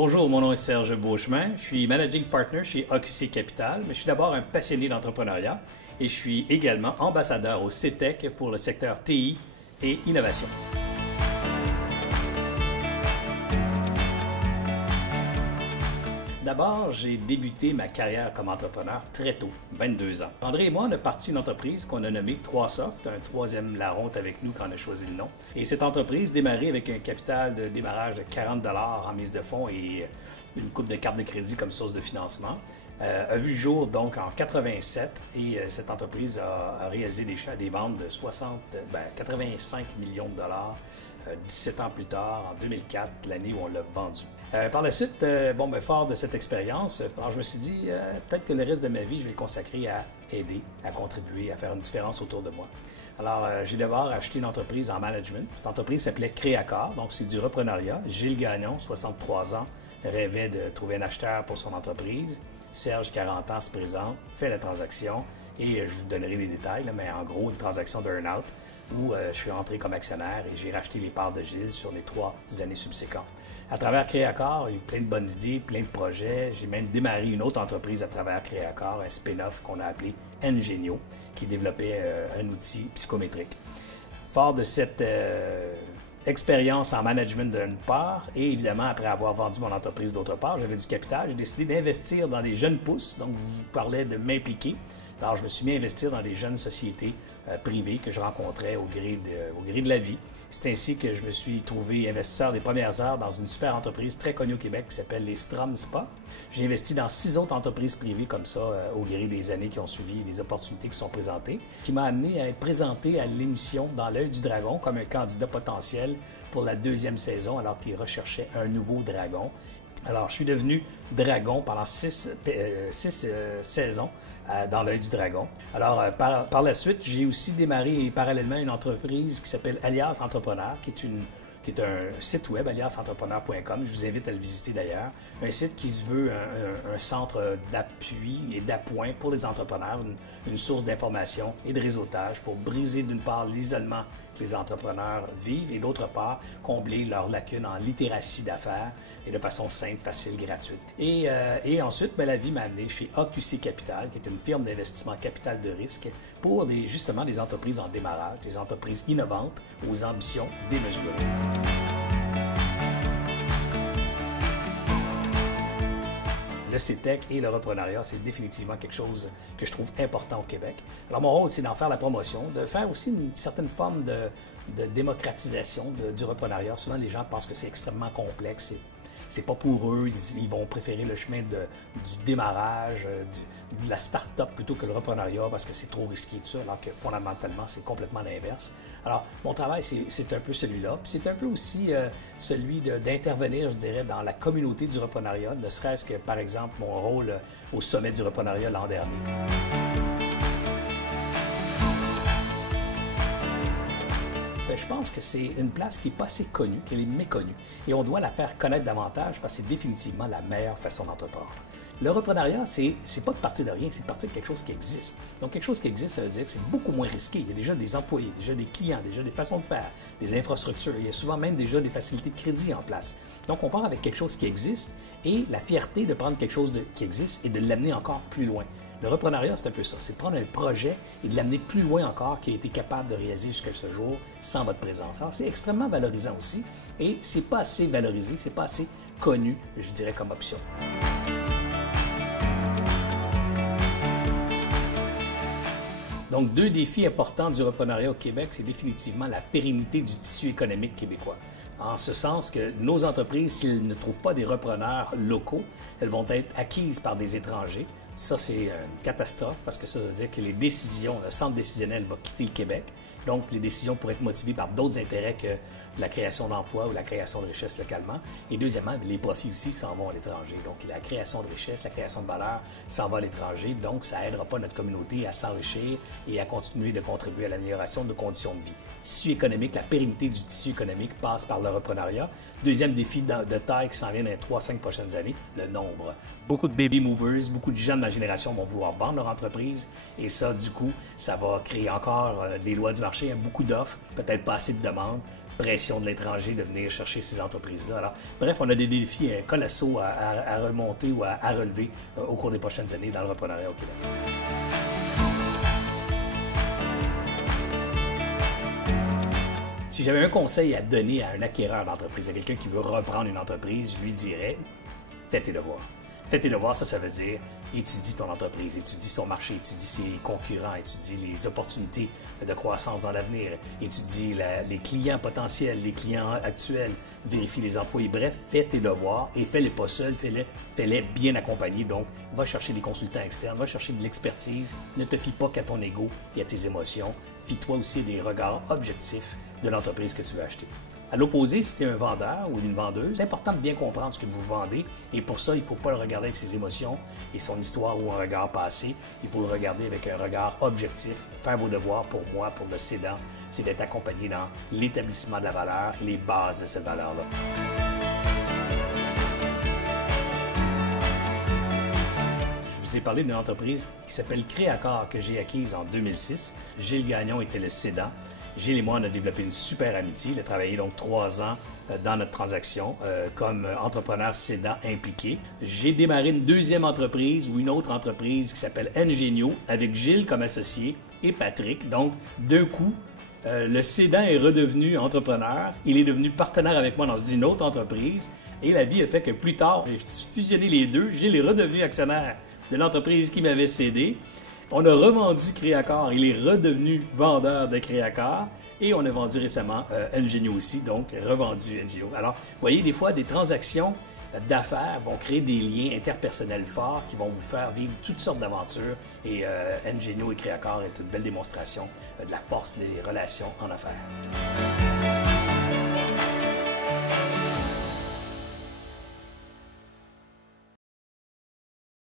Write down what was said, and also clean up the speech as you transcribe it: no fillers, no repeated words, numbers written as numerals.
Bonjour, mon nom est Serge Beauchemin. Je suis Managing Partner chez AQC Capital, mais je suis d'abord un passionné d'entrepreneuriat et je suis également ambassadeur au CETEC pour le secteur TI et innovation. D'abord, j'ai débuté ma carrière comme entrepreneur très tôt, 22 ans. André et moi, on a parti une entreprise qu'on a nommée 3Soft, un troisième larron avec nous quand on a choisi le nom. Et cette entreprise démarrait avec un capital de démarrage de 40 $ en mise de fonds et une coupe de cartes de crédit comme source de financement. A vu le jour donc en 87 et cette entreprise a réalisé des ventes de 85 millions de dollars 17 ans plus tard, en 2004, l'année où on l'a vendu. Par la suite, fort de cette expérience, je me suis dit, peut-être que le reste de ma vie, je vais le consacrer à aider, à contribuer, à faire une différence autour de moi. Alors, j'ai d'abord acheté une entreprise en management. Cette entreprise s'appelait Créacor, donc c'est du reprenariat. Gilles Gagnon, 63 ans, rêvait de trouver un acheteur pour son entreprise. Serge, 40 ans, se présente, fait la transaction et je vous donnerai les détails, mais en gros, une transaction d'earn-out où je suis entré comme actionnaire et j'ai racheté les parts de Gilles sur les 3 années subséquentes. À travers Créacor, il y a eu plein de bonnes idées, plein de projets. J'ai même démarré une autre entreprise à travers Créacor, un spin-off qu'on a appelé Engenio, qui développait un outil psychométrique. Fort de cette expérience en management d'une part et évidemment, après avoir vendu mon entreprise d'autre part, j'avais du capital, j'ai décidé d'investir dans des jeunes pousses, donc je vous parlais de m'impliquer. Alors, je me suis mis à investir dans des jeunes sociétés privées que je rencontrais au gré de la vie. C'est ainsi que je me suis trouvé investisseur des premières heures dans une super entreprise très connue au Québec qui s'appelle les Strom Spa. J'ai investi dans 6 autres entreprises privées comme ça au gré des années qui ont suivi, des opportunités qui sont présentées, qui m'a amené à être présenté à l'émission Dans l'œil du dragon comme un candidat potentiel pour la 2e saison alors qu'il recherchait un nouveau dragon. Alors, je suis devenu dragon pendant 6 saisons dans l'œil du dragon. Alors, par la suite, j'ai aussi démarré parallèlement une entreprise qui s'appelle Alias Entrepreneur, qui est un site web, aliasentrepreneur.com. Je vous invite à le visiter d'ailleurs. Un site qui se veut un centre d'appui et d'appoint pour les entrepreneurs, une source d'information et de réseautage pour briser d'une part l'isolement que les entrepreneurs vivent et d'autre part combler leurs lacunes en littératie d'affaires et de façon simple, facile, gratuite. Et ensuite, la vie m'a amené chez AQC Capital, qui est une firme d'investissement capital de risque pour justement des entreprises en démarrage, des entreprises innovantes aux ambitions démesurées. Le CETEC et le reprenariat, c'est définitivement quelque chose que je trouve important au Québec. Alors, mon rôle, c'est d'en faire la promotion, de faire aussi une certaine forme de démocratisation du reprenariat. Souvent, les gens pensent que c'est extrêmement complexe. C'est pas pour eux, ils vont préférer le chemin du démarrage, de la start-up plutôt que le reprenariat parce que c'est trop risqué tout ça, alors que fondamentalement, c'est complètement l'inverse. Alors, mon travail, c'est un peu celui-là. Puis c'est un peu aussi celui d'intervenir, je dirais, dans la communauté du reprenariat, ne serait-ce que, par exemple, mon rôle au sommet du reprenariat l'an dernier. Je pense que c'est une place qui n'est pas assez connue, qu'elle est méconnue. Et on doit la faire connaître davantage parce que c'est définitivement la meilleure façon d'entreprendre. Le reprenariat, c'est pas de partir de rien, c'est de partir de quelque chose qui existe. Donc, quelque chose qui existe, ça veut dire que c'est beaucoup moins risqué. Il y a déjà des employés, déjà des clients, déjà des façons de faire, des infrastructures. Il y a souvent même déjà des facilités de crédit en place. Donc, on part avec quelque chose qui existe et la fierté de prendre quelque chose qui existe et de l'amener encore plus loin. Le reprenariat, c'est un peu ça. C'est de prendre un projet et de l'amener plus loin encore qu'il a été capable de réaliser jusqu'à ce jour sans votre présence. Alors, c'est extrêmement valorisant aussi et c'est pas assez valorisé, c'est pas assez connu, je dirais, comme option. Donc, 2 défis importants du reprenariat au Québec, c'est définitivement la pérennité du tissu économique québécois. En ce sens que nos entreprises, s'ils ne trouvent pas des repreneurs locaux, elles vont être acquises par des étrangers. Ça, c'est une catastrophe parce que ça veut dire que les décisions, le centre décisionnel va quitter le Québec. Donc, les décisions pourraient être motivées par d'autres intérêts que la création d'emplois ou la création de richesses localement. Et deuxièmement, les profits aussi s'en vont à l'étranger. Donc, la création de richesses, la création de valeur s'en va à l'étranger. Donc, ça n'aidera pas notre communauté à s'enrichir et à continuer de contribuer à l'amélioration de nos conditions de vie. Tissu économique, la pérennité du tissu économique passe par le reprenariat. Deuxième défi de taille qui s'en vient dans les 3-5 prochaines années, le nombre. Beaucoup de baby movers, beaucoup de gens de ma génération vont vouloir vendre leur entreprise et ça, du coup, ça va créer encore des lois du marché marché, il y a beaucoup d'offres, peut-être pas assez de demandes, pression de l'étranger de venir chercher ces entreprises-là. Alors, bref, on a des défis colossaux à remonter ou à relever au cours des prochaines années dans le reprenariat au Québec. Si j'avais un conseil à donner à un acquéreur d'entreprise, à quelqu'un qui veut reprendre une entreprise, je lui dirais, fais tes devoirs. Fais tes devoirs, ça veut dire étudie ton entreprise, étudie son marché, étudie ses concurrents, étudie les opportunités de croissance dans l'avenir, étudie les clients potentiels, les clients actuels, vérifie les employés. Bref, fais tes devoirs et fais-les pas seuls, fais-les bien accompagnés. Donc, va chercher des consultants externes, va chercher de l'expertise. Ne te fie pas qu'à ton ego et à tes émotions. Fie-toi aussi à des regards objectifs de l'entreprise que tu veux acheter. À l'opposé, si tu es un vendeur ou une vendeuse, c'est important de bien comprendre ce que vous vendez et pour ça, il ne faut pas le regarder avec ses émotions et son histoire ou un regard passé. Il faut le regarder avec un regard objectif. Faire vos devoirs pour moi, pour le cédant, c'est d'être accompagné dans l'établissement de la valeur, les bases de cette valeur-là. Je vous ai parlé d'une entreprise qui s'appelle Créacor que j'ai acquise en 2006. Gilles Gagnon était le cédant. Gilles et moi, on a développé une super amitié. Il a travaillé donc 3 ans dans notre transaction comme entrepreneur cédant impliqué. J'ai démarré une deuxième entreprise ou une autre entreprise qui s'appelle Ingenio avec Gilles comme associé et Patrick. Donc, d'un coup, le cédant est redevenu entrepreneur. Il est devenu partenaire avec moi dans une autre entreprise. Et la vie a fait que plus tard, j'ai fusionné les deux. Gilles est redevenu actionnaire de l'entreprise qui m'avait cédé. On a revendu Créacor, il est redevenu vendeur de Créacor et on a vendu récemment Ingenio aussi, donc revendu Ingenio. Alors, vous voyez, des fois, des transactions d'affaires vont créer des liens interpersonnels forts qui vont vous faire vivre toutes sortes d'aventures et Ingenio et Créacor est une belle démonstration de la force des relations en affaires.